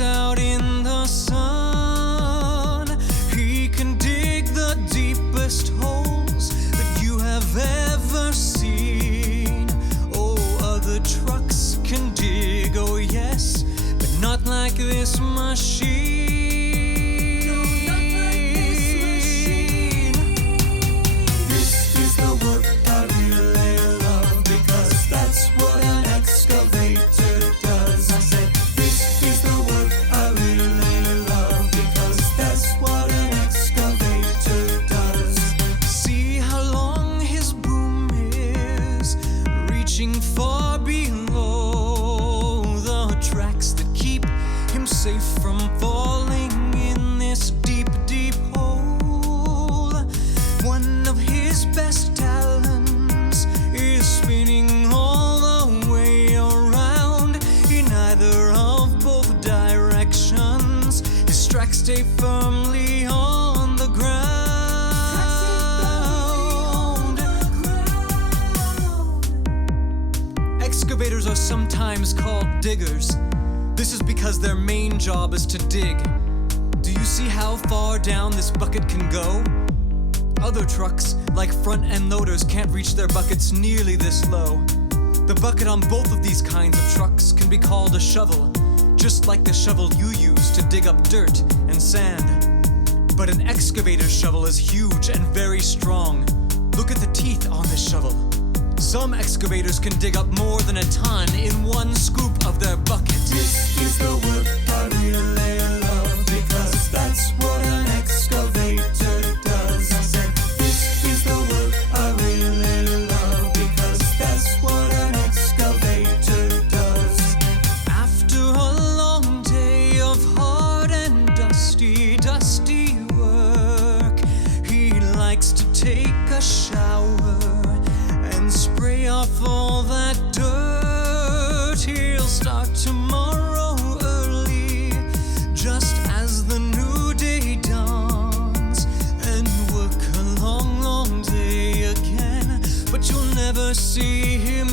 works out in the sun. He can dig the deepest holes that you have ever seen. Oh, other trucks can dig, oh yes, but not like this machine. Far below the tracks that keep him safe from falling in this deep, deep hole. One of his best talents is spinning all the way around in either of both directions. His tracks stay firmly on the ground. Excavators are sometimes called diggers. This is because their main job is to dig. Do you see how far down this bucket can go? Other trucks, like front-end loaders, can't reach their buckets nearly this low. The bucket on both of these kinds of trucks can be called a shovel, just like the shovel you use to dig up dirt and sand. But an excavator shovel is huge and very strong. Look at the teeth on this shovel. Some excavators can dig up more than a ton in one scoop of their bucket. This is the work I really love, because that's what an excavator does. I said, this is the work I really love, because that's what an excavator does. After a long day of hard and dusty, dusty work, he likes to take a shower and spray off all that dirt. He'll start tomorrow early, just as the new day dawns, and work a long, long day again. But you'll never see him